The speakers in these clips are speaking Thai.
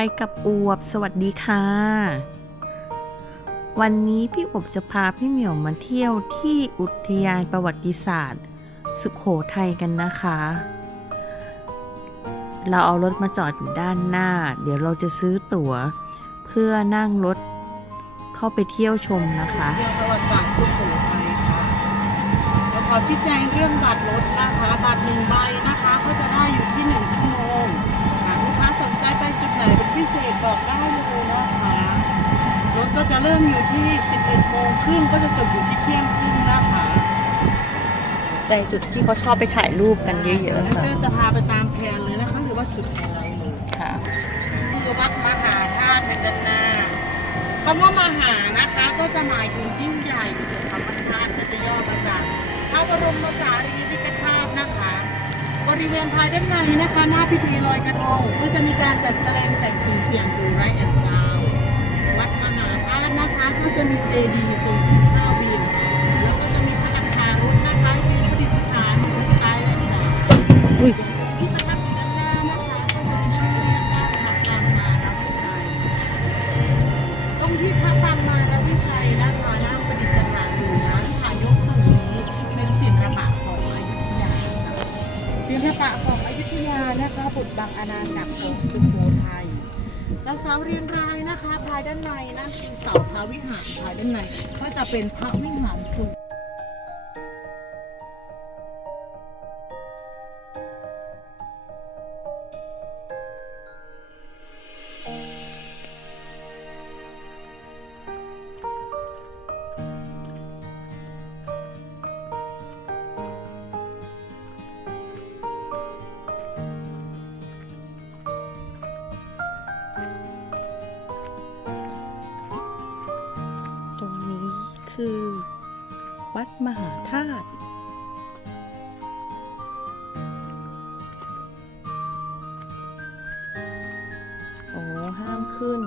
ไปกับอวบ สวัสดีค่ะ วันนี้พี่อบจะพาพี่เหมียวมาเที่ยวที่อุทยานประวัติศาสตร์ สุขโขทัยกันนะคะ เราเอารถมาจอดอยู่ด้านหน้า เดี๋ยวเราจะซื้อตั๋ว เพื่อนั่งรถเข้าไปเที่ยวชมนะคะเรื่องประวัติศาสตร์สุโขทัยค่ะแล้วขอชี้แจงเรื่องบัตรรถนะคะ บัตรหนึ่งใบนะคะ ก็จะได้อยู่ที่หนึ่ง บอกได้เลยนะคะรถก็จะเริ่มอยู่ที่ 11โมงครึ่งก็จะจบอยู่ที่เที่ยงครึ่งนะคะใจจุดที่เขาชอบไปถ่ายรูปกันเยอะๆแล้วค่ะก็จะพาไปตามแผนเลยนะคะ หรือว่าจุดไฮไลท์เลยค่ะคือวัดมหาธาตุเป็นด้านหน้าคำว่ามหานะคะก็จะหมายถึงยิ่งใหญ่ส่วนคำว่าธาตุก็จะย่อมาจากพระบรมสารีริกธาตุนะคะบ ริเวณภายด้านในนะคะ หน้าพิธีลอยกระทงก็จะมีการจัดแสดงแสงสีเสียงหรือไรแอนซาววัดมหาธาตุนะคะ ก็จะมีเจดีย์ทรงคุณข้าวบินแล้วก็จะมีพระอัฏฐารุณนะคะที่ประดิษฐานอยู่ที่ซ้ายและขวา นะคะภายด้านในนั่นคือเสาพระวิหารภายด้านในก็จะเป็นพระวิหารสูง คือ วัดมหาธาตุโอ้ห้ามขึ้น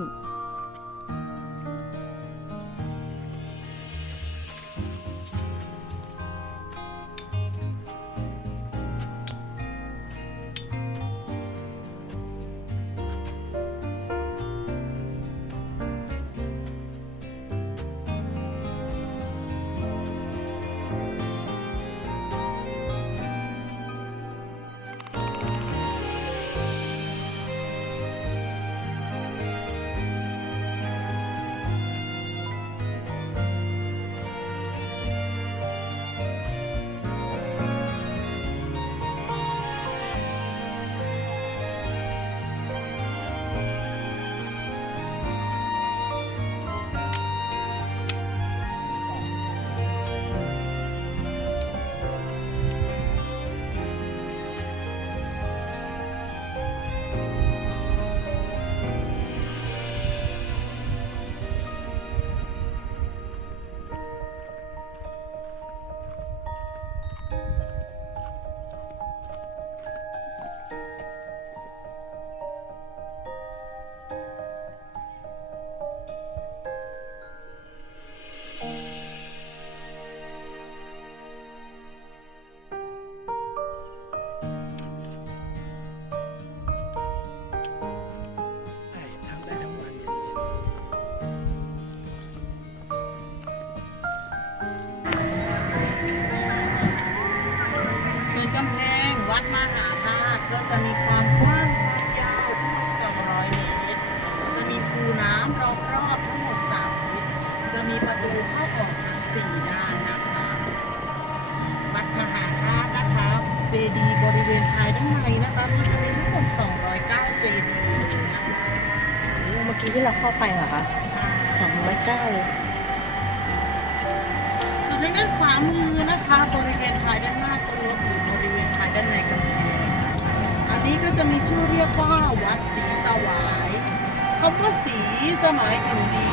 ริเวณภายด้านในนะคะก็จะมีทั้งหมด209เจดีย์นะคะเมื่อกี้ที่เราเข้าไปเหรอคะใช่สองร้อยเก้าเลยส่วนทางด้านขวามือนะคะบริเวณภายด้านหน้าตัวรถหรือบริเวณภายด้านในกำแพงอันนี้ก็จะมีชื่อเรียกว่าวัดศรีสวายคำว่าสีจะหมายถึงดี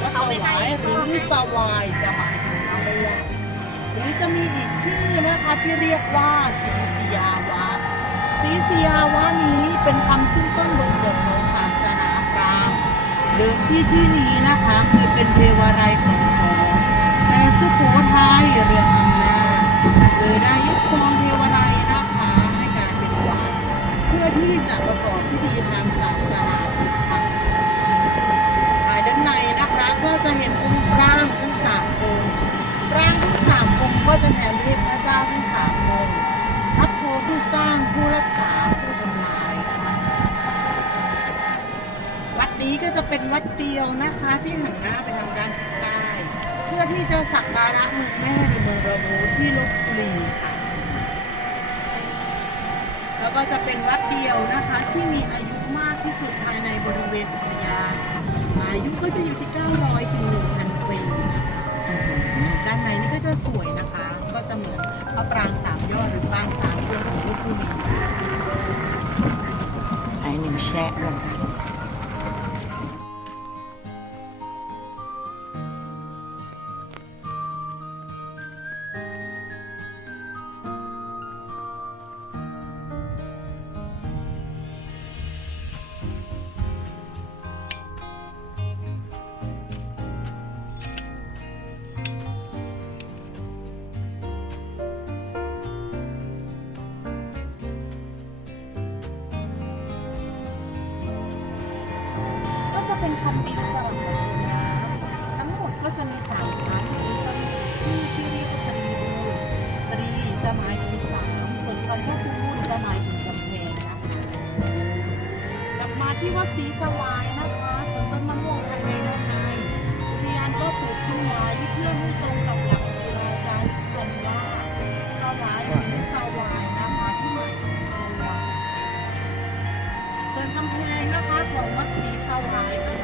ว่าสวายหรือสวายจะหมายถึงมะม่วงหรือจะมีอีกชื่อนะคะที่เรียกว่าสีส ยาวะศีสยาวะนี้เป็นคำขึ้นต้นบทสวดของศาสนาพราหมณ์เดิมที่ที่นี้นะคะเคยเป็นเทวารายของขอแต่สุโขทัยเรืองอำนาจเลยได้ยึดครองเทวารายนะคะให้กลายเป็นวัดเพื่อที่จะประกอบพิธีทางศาสนาพุทธภายด้านในนะคะก็จะเห็น วัดเดียวนะคะที่หันหน้าไปทางด้านทิศใต้เพื่อที่จะสักการะเมืองแม่ในเมืองระมูที่ลบบุรีค่ะแล้วก็จะเป็นวัดเดียวนะคะที่มีอายุมากที่สุดภายในบริเวณอุทยานอายุก็จะอยู่ที่ 900ถึง1,000ปีนะคะด้านในนี่ก็จะสวยนะคะ ก็จะเหมือนพระปรางสามยอดหรือปรางสามยอดของลบบุรีไอหนึ่งแชะลง ไปก็จะเป็นคันดินสลับบดินน้ำทั้งหมดก็จะมีสามชั้นมีชื่อที่เรียกว่าตรีบูนตรีจะหมายถึงสามส่วนคำว่าบูนจะหมายถึงกำแพงนะคะกลับมาที่วัดศรีสวายนะคะส่วนต้นมะม่วงภายในด้านในอุทยานก็ปลูกขึ้นไว้เพื่อให้ตรงกับหลักศิลาจารึกคำว่าสวายหรือสวายนะคะที่หมายถึงตัวส่วนกำแพงนะคะของวัดศรีสวายก็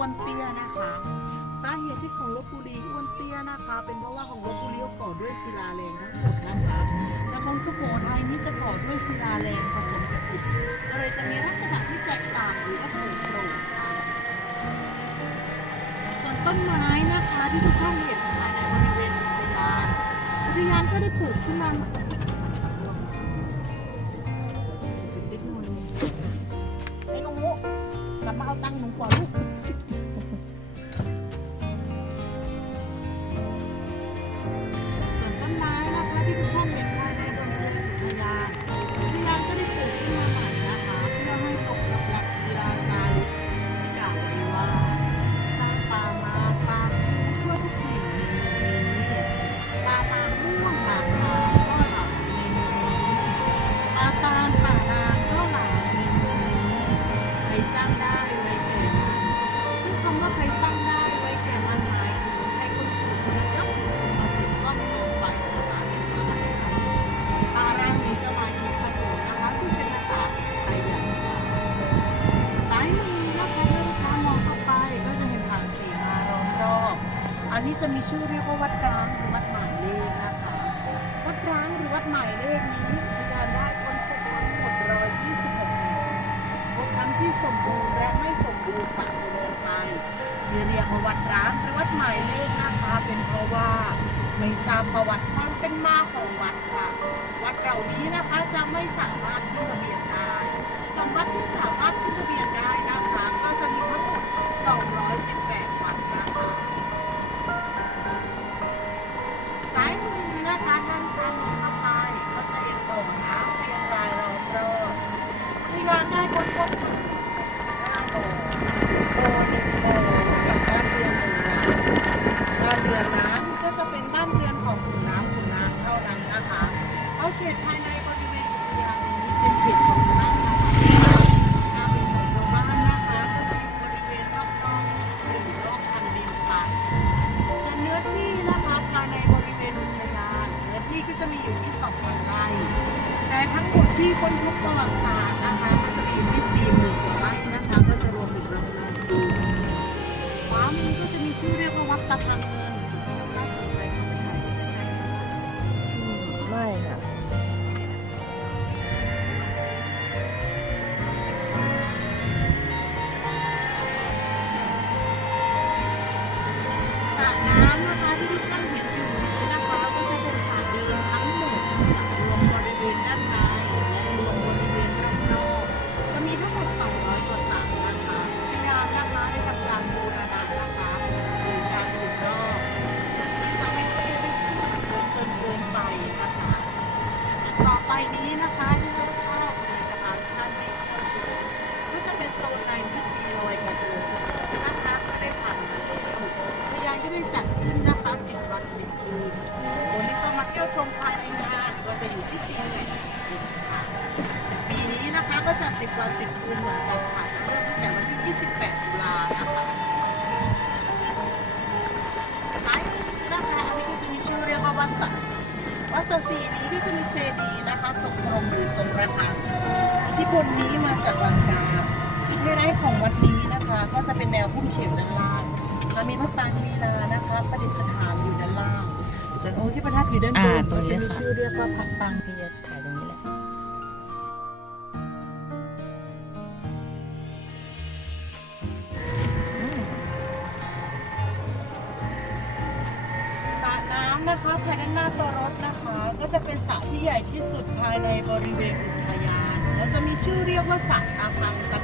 อ้วนเตี้ยนะคะ สาเหตุที่ของลบบุรีอ้วนเตี้ยนะคะ เป็นเพราะว่าของลบบุรีก่อด้วยศิลาแรงทั้งหมดนะคะแต่ของสุโขทัยนี่จะก่อด้วยศิลาแรงผสมกับอิฐก็เลยจะมีลักษณะที่แตกต่างหรือว่าสูงโปร่งส่วนต้นไม้นะคะที่ทุกท่านเห็นภายในบริเวณอุทยานอุทยานก็ได้ปลูกขึ้นมา นนี้จะมีชื่อเรียกว่าวัดร้างหรือวัดหมายเลขนะคะ วัดร้างหรือวัดหมายเลขนี้อาจารย์ได้ค้นพบทั้งหมด 126แห่งพบทั้งที่สมบูรณ์และไม่สมบูรณ์ปะปนไปที่เรียกว่าวัดร้างหรือวัดหมายเลขนะคะ เป็นเพราะว่าไม่ทราบประวัติความเป็นมาของวัดค่ะ วัดเหล่านี้นะคะจะไม่สามารถขึ้นทะเบียนได้ส่วนวัดที่สามารถขึ้นทะเบียนได้ ทั้งหมดที่คนพบประวัติศาสตร์นะคะก็จะมีอยู่ที่หมื่นกว่าไร่นะคะก็จะรวมถึงลำนาดูขวามือก็จะมีชื่อเรียกว่าวัดตะพังเงินจุดที่เราน่าสนใจเข้าไปถ่ายรูปได้ ได้จัดขึ้นนะคะสิบวันสิบคืนวันนี้ก็มาเที่ยวชมภายในงานก็จะอยู่ที่ซีเน็ตค่ะปีนี้นะคะก็จะสิบวันสิบคืนเหมือนกันค่ะเริ่มตั้งแต่วันที่ 28 ตุลานะคะซ้ายมือนะคะอันนี้ก็จะมีชื่อเรียกว่าวัดสักสวัดสักสีนี้ก็จะมีเจดีย์นะคะทรงกรมหรือทรงระฆังที่พลนี้มาจากลังกาที่ไม่ได้ของวัดนี้นะคะ ก็จะเป็นแนวพุ่มเข็มด้านล่าง จะมีพระปรางมีนานะคะประดิษฐานอยู่ด้านล่าง ส่วนองค์ที่ประทับอยู่ด้านบอ่านตรก็งนี้จะมีค่ะ ชื่อเรียกว่าพระปรางพี่จะถ่ายตรงนี้แหละ สระน้ำนะคะภายด้านหน้าตัวรถนะคะ ก็จะเป็นสระที่ใหญ่ที่สุดภายในบริเวณอุทยานแล้วจะมีชื่อเรียกว่าสระตาพังตะ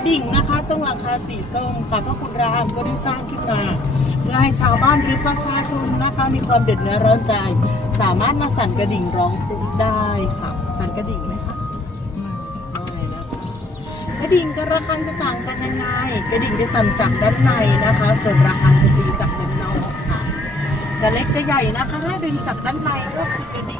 กระดิ่งนะคะต้องราคาสีส้มค่ะเพ่อขุนรามก็ได้สร้างขึ้นมาเพื่อให้ชาวบ้านหรือประชาชนนะคะมีความเดือดเนื้อร้อนใจ สามารถมาสั่นกระดิ่งร้องทุกข์ได้ค่ะ สั่นกระดิ่งไหมคะไม่นะคะกระดิ่งกับระฆังจะต่างกันยังไงกระดิ่งจะสั่นจากด้านในนะคะ ส่วนระฆังจะตีจากด้านนอกค่ะจะเล็กจะใหญ่นะคะถ้าดึงจากด้านในก็คือกระดิ่ง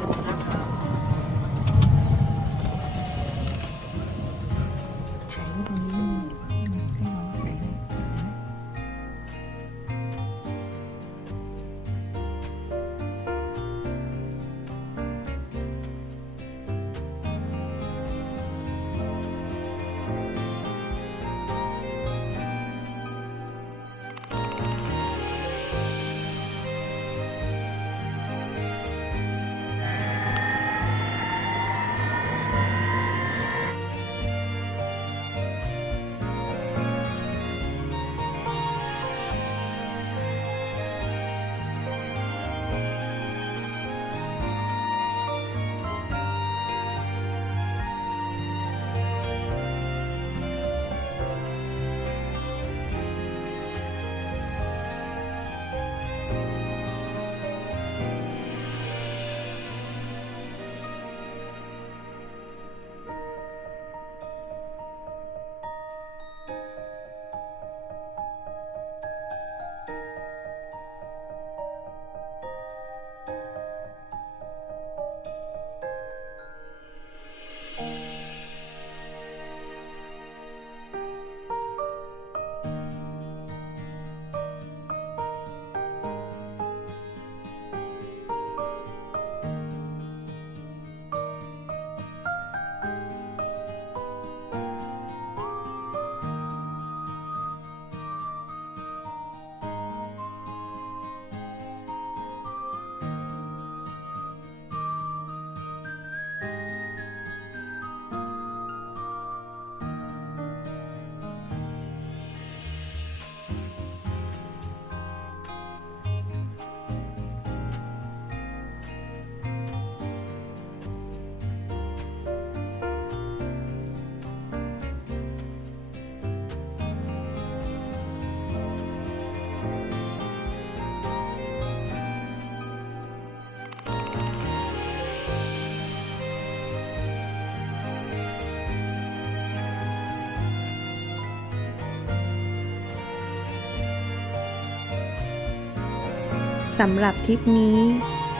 สำหรับทริปนี้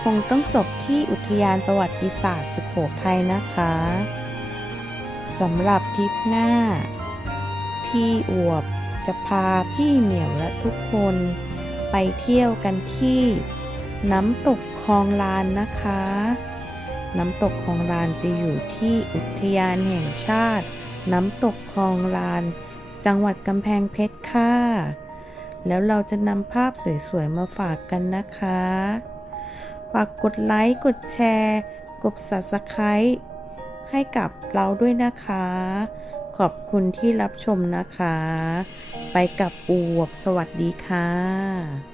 คงต้องจบที่อุทยานประวัติศาสตร์สุโขทัยนะคะสำหรับทริปหน้า พี่อวบจะพาพี่เหมียวและทุกคนไปเที่ยวกันที่น้ำตกคลองลานนะคะ น้ำตกคลองลานจะอยู่ที่อุทยานแห่งชาติ น้ำตกคลองลาน จังหวัดกำแพงเพชรค่ะ แล้วเราจะนำภาพสวยๆ มาฝากกันนะคะ ฝากกดไลค์ กดแชร์ กด subscribe ให้กับเราด้วยนะคะ ขอบคุณที่รับชมนะคะ ไปกับอวบสวัสดีค่ะ